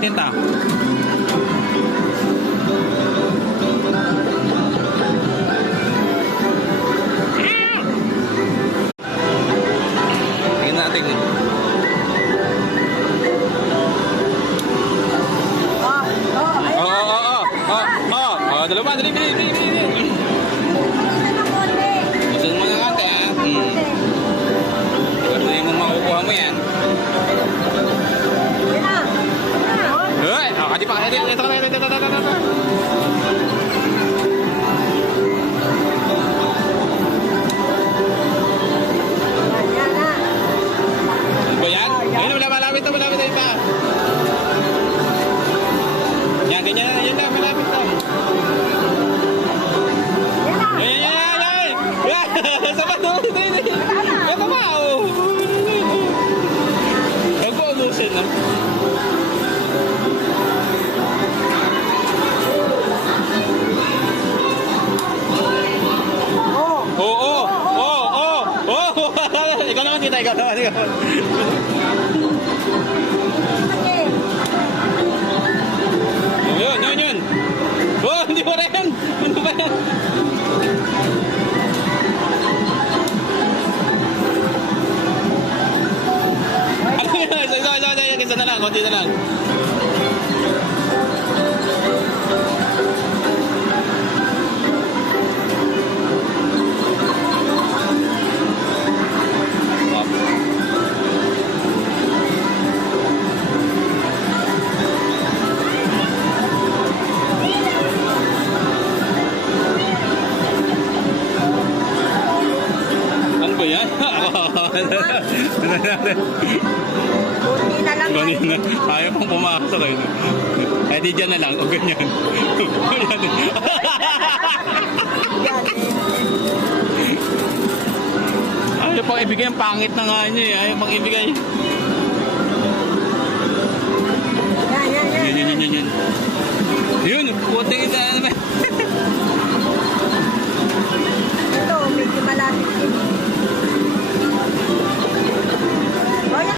natin ta. Tingnan natin. Dalawa, dali. Gusto mo na ate, ha? Gusto mo makukuha mo yan. Uy! Kadi pa, ito. Ano ba yan? Ayun, malapit na pa. Yan, ganyan na, yan na, malapit na. Sama to, ito. Ito ba, oh. Nagpo-ubusin, no? Oo. Ikaw naman, tita, ikaw naman. Yun. Oh, hindi mo rin. Ano ba yan? Isa na lang, konti na lang. Ano ba yan? Ganyan na. Ayaw pang pumasok eh. Eh di dyan na lang. O ganyan. Ayaw pang ibigay. Ang pangit na nga niya eh. Ayaw pang ibigay. Yan. Yun. Puting ito. Ito, medyo malapit din.